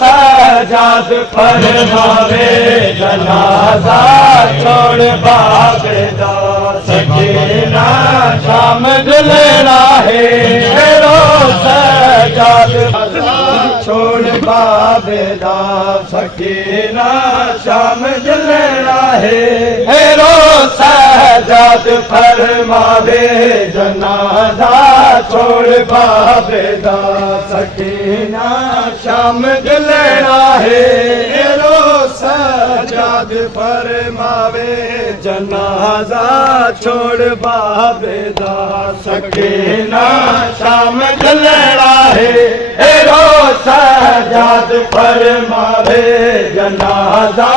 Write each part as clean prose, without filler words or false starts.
सजाद फरमावे जनाजा छोड़ बाबेदा सकीना शाम दुलेरा है सजाद छोड़ बाबेदा सकीना शाम दुलेरा है सजाद फरमावे जनाजा छोड़ बाबेदा सकीना शाम दुलेरा है सजाद फरमावे जनाजा छोड़ बाबेदा सकीना शाम दुलेरा है सजाद फरमावे जनाजा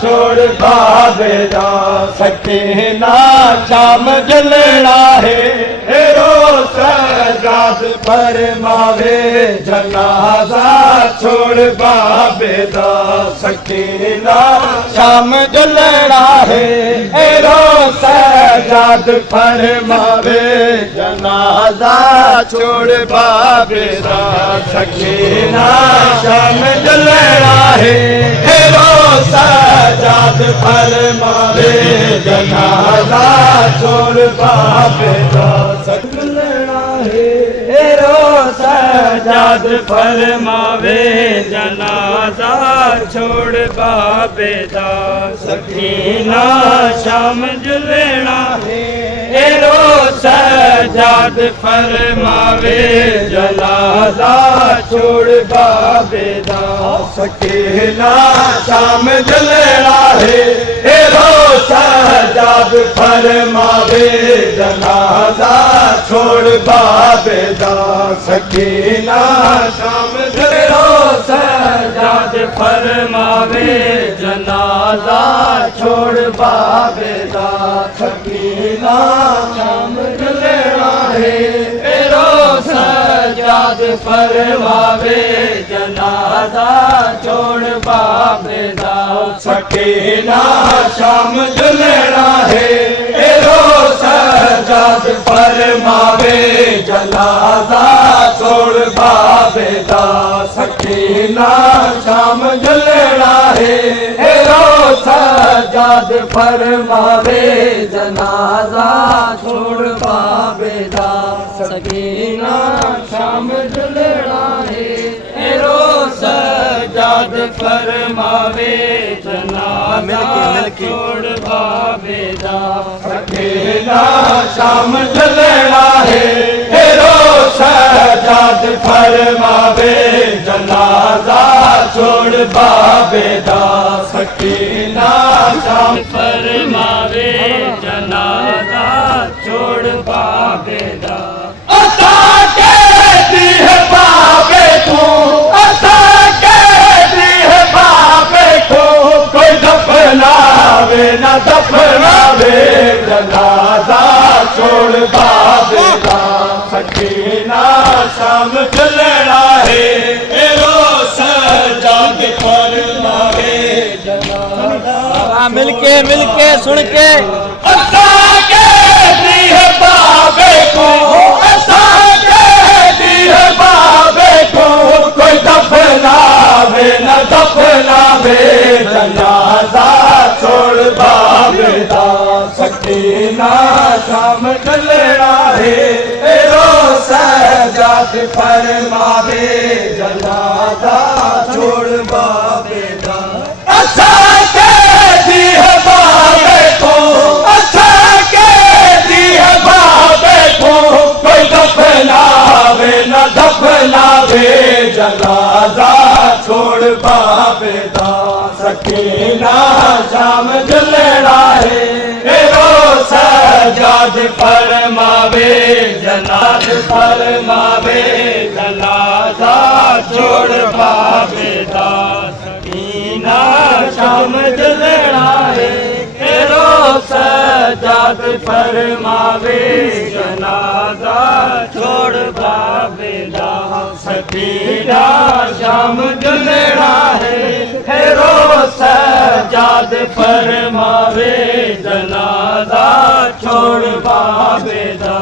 छोड़ बाबेदा सकीना शाम दुलेरा है सजाद फरमावे जनाजा छोड़ बाबेदा सकीना शाम दुलेरा है सजाद फरमावे जनाजा छोड़ बाबेदा सकीना शाम दुलेरा है सजाद फरमावे जनाजा छोड़ बाबेदा सकीना सजाद फरमावे जनाजा छोड़ बाबेदा सकीना शाम दुलेरा है सजाद फरमावे जनाजा छोड़ बाबेदा सकीना शाम दुलेरा है सजाद फरमावे जनाजा छोड़ बाबेदा सकीना शाम दुलेरा सजाद फरमावे जनाजा छोड़ बाबेदा सकीना शाम दुलेरा है सजाद फरमावे जनाजा छोड़ बाबेदा सकीना शाम दुलेरा है सजाद फरमावे जनाजा छोड़ बाबेदा सकीना शाम दुलेरा है सजाद फरमावे जनाजा छोड़ बाबेदा सकीना शाम दुलेरा है सजाद फरमावे जनाजा छोड़ बाबेदा सकीना शाम दुलेरा है सजाद फरमावे जनाजा छोड़ बाबेदा सकीना शाम फरमावे जनाजा छोड़ बाबेदा अता कहती है बाबे को अता कहती है बाबे को कोई दफनावे न दफनावे जनाजा छोड़ बाबेदा सकीना शाम दुलेरा है सजाद फरमावे जनाजा मिलके सुन के अता कहती है बाबे को अता कहती है बाबे को कोई दफनावे न दफनावे जनाजा छोड़ बाबेदा सकीना शाम दुलेरा है सजाद फरमावे जनाजा छोड़ बाबेदा अच्छा कहती है बाबे को अच्छा कहती है बाबे को कोई दफनावे न दफनावे जनाजा छोड़ बाबेदा सकीना शाम दुलेरा है सजाद फरमावे जनाज फरमावे जनाजा छोड़ बाबेदा सकीना शाम दुलेरा है सजाद फरमावे जनाजा छोड़ बाबेदा सकीना शाम दुलेरा है सजाद फरमावे जनाजा छोड़ बाबेदा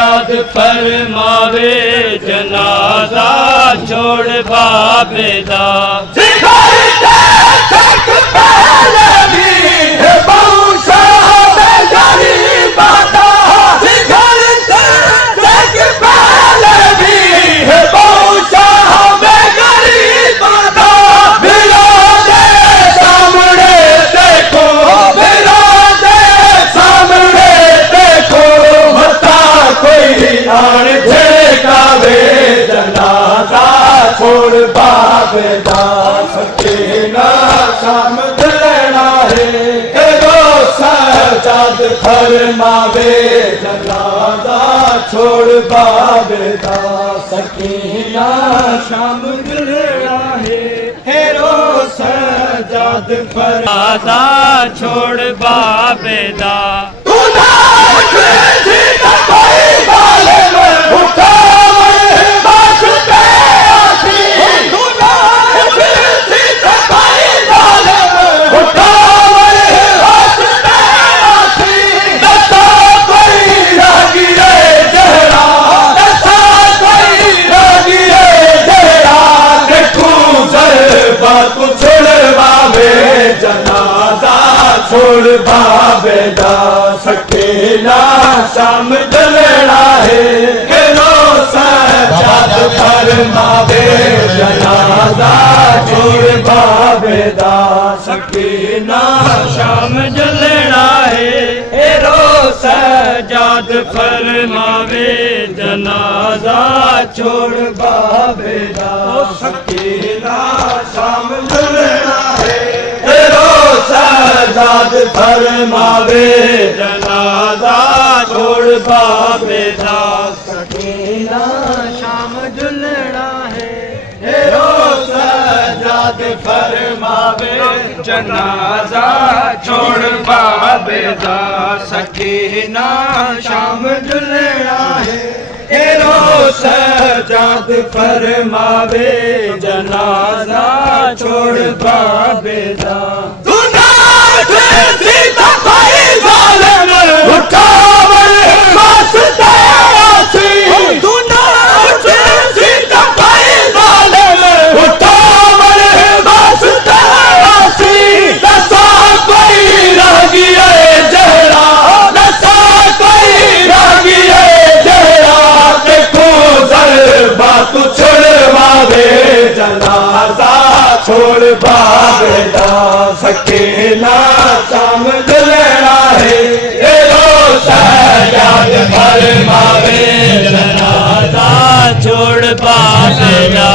सजाद फरमावे जनाजा छोड़ बाबे दा छोड़ बाबेदा सकीना शाम दिलना है सजाद फरमावे जनाजा छोड़ बाबेदा सकीना शाम दिलना है सजाद फरमादा छोड़ बाबेदा छोड़ बाबेदा सकीना शाम दिलना है सजाद फरमावे जनाजा छोड़ बाबेदा सकीना शाम जलना है सजाद फरमावे जनाजा छोड़ बाबेदा सकीना शाम दिलना है सजाद फरमावे जनाजा छोड़ बाबेदा सकीना शाम जुलना है सजाद फरमावे जनाजा छोड़ बाबेदा सकीना शाम जुलना है सजाद फरमावे जनाजा छोड़ बाबेदा छोड़ बाबेदा सकीना शाम दिलना है सजाद फरमावे जनाजा छोड़ बाबेदा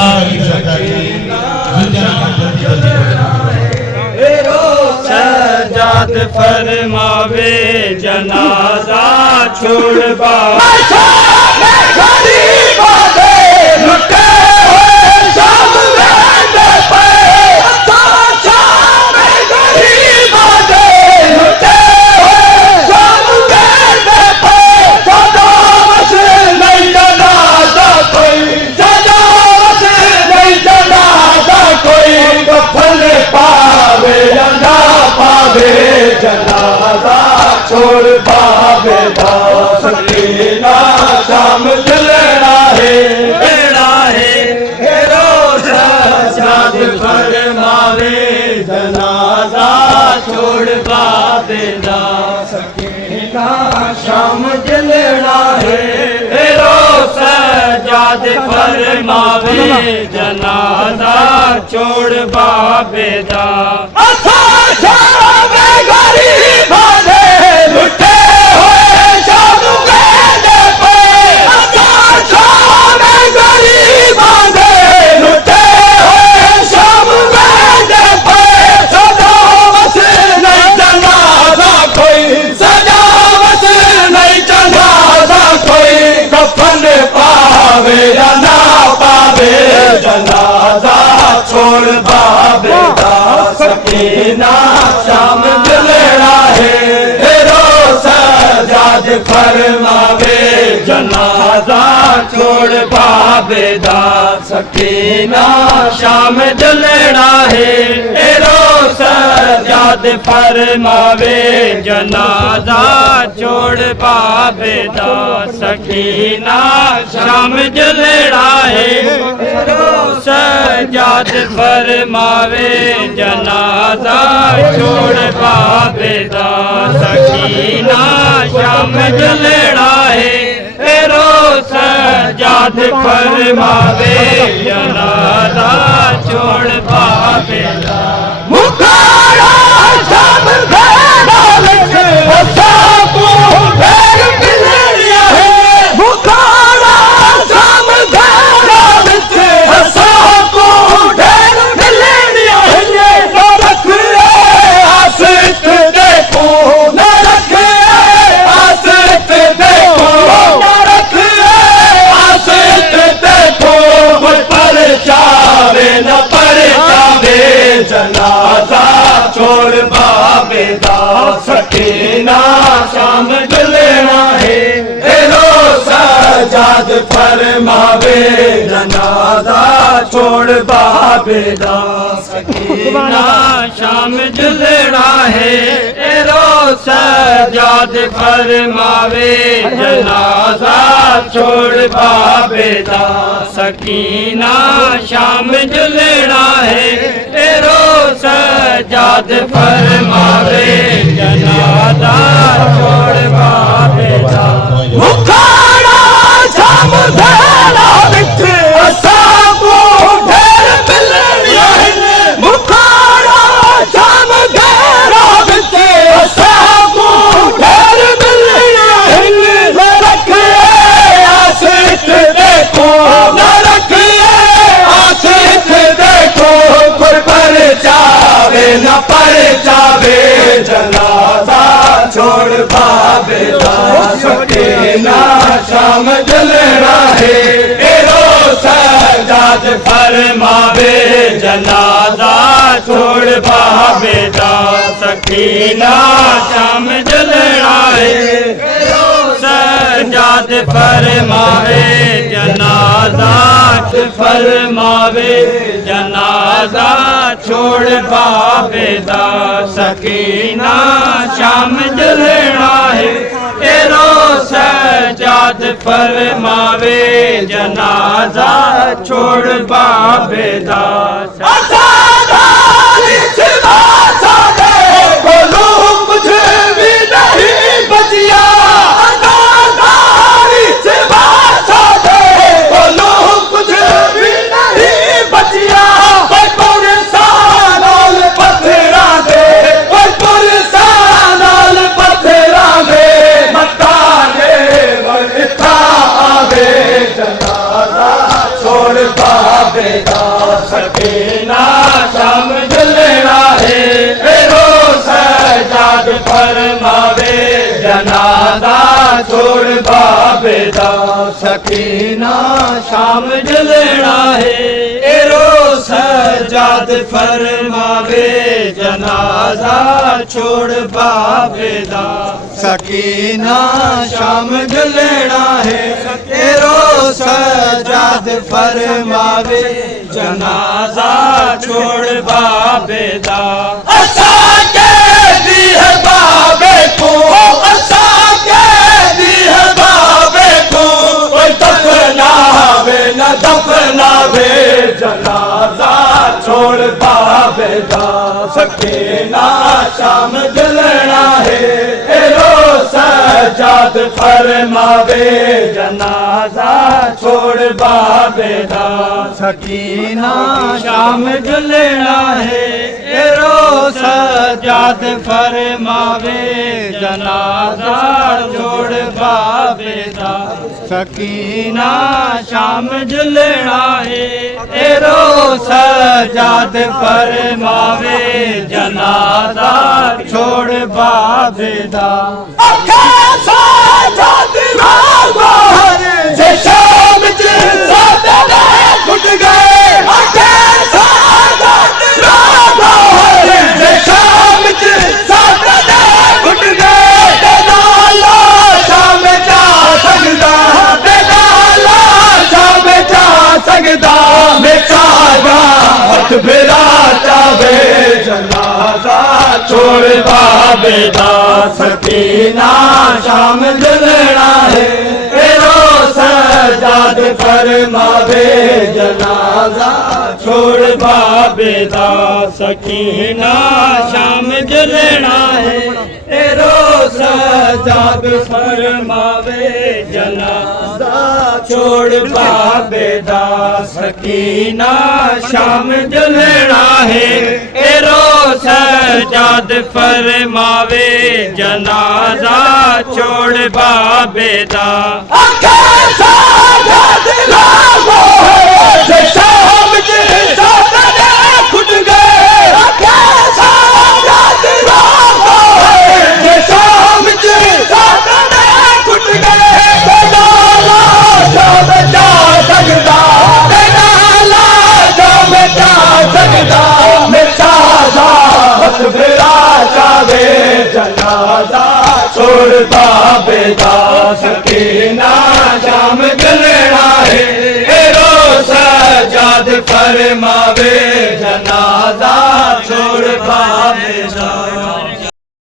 सजाद फरमावे जनाजा छोड़ बाबेदा जनाजा छोड़ बाबेदा सकीना शाम दिलना है सजाद फरमावे जनाजा छोड़ बाबेदा सकीना शाम दिलना है सजाद फरमावे जनाजा छोड़ बाबेदा जनाजा छोड़ बाबेदा सकीना शाम दिलना है सजाद फरमावे जनाजा छोड़ बाबेदा सकीना शाम दिलना है सजाद फरमावे जनाजा छोड़ बाबेदा सकीना शाम जलड़ा है सजाद फरमावे जनाजा छोड़ बाबे दा सकीना शाम जलड़ा है सजाद फरमावे जनाजा छोड़ बाबे दा मुखाड़ा शाम भेड़ा विच साकू ढेर बिलड़िया है मुखाड़ा शाम भेड़ा विच साकू ढेर बिलड़िया है न रखे आसित देखो न रखे आसित देखो न रखे आसित देखो पर जावे न पर जावे जनाजा छोड़ बाबे दा सकीना शाम जलना है सजाद फरमावे जनाजा छोड़ बाबे दा सकीना शाम जलना है सजाद फरमावे जनाजा छोड़ बाबे दा सकीना शाम जलना है सजाद फरमावे जनाजा छोड़ बाबे दा मुखाड़ा शाम भेड़ा विच साकू ढेर बिलड़िया है मुखाड़ा शाम भेड़ा विच साकू ढेर बिलड़िया है न रखे आसित देखो न रखे आसित देखो पर जावे न पर जावे जनाजा छोड़ बाबे दा सकीना शाम जलना है सजाद फरमावे जनाजा छोड़ बाबे दा सकीना शाम जलना है सजाद फरमावे जनाजा फरमावे जनाजा छोड़ बाबे दा सकीना शाम जलना है सजाद फरमावे जनाजा छोड़ बाबे दा मुझे भी नहीं बचिया मुझे भी नहीं बचिया पत्थरा दे पत्थरा दे मता दे आवे जनाजा छोड़ बाबे दा सकीना शाम जलना है सजाद फरमावे जनाजा छोड़ बाबे दा सकीना शाम जलना है सजाद फरमावे जनाजा छोड़ बाबे दा सकीना शाम जलना है सजाद फरमावे जनाजा छोड़ बाबे दा अच्छा कहती है बाबे को अच्छा कहती है बाबे को कोई दफनावे न दफनावे जनाजा छोड़ बाबे दा सकीना शाम जलना है सजाद फरमावे जनाजा छोड़ बाबे दा सकीना शाम जलना है सजाद फरमावे जनाजा छोड़ बाबे दा सकीना शाम जलना है सजाद फरमावे जनाजा छोड़ बाबे दा घुट गए घुट गए शाम जा सकदा में चागा हथ बिरा चावे जनाजा छोड़ बाबे दा सकीना शाम जलना है फरमावे जनाजा छोड़ बाबे दा सकीना शाम जलना है ए रोज सजाद फरमावे जनाजा छोड़ बाबे दा सकीना शाम जलना है ए रोज सजाद फरमावे जनाजा छोड़ बाबे दा शाम जी सादने खुद गए शाम जी सादने खुद गए शाम जा सकता शाम जा सकता मिर्चा फेरा चावे जनाजा छोड़ता बेदा सकीना शाम जलना है सजाद फरमावे जनाजा छोड़ बाबे दा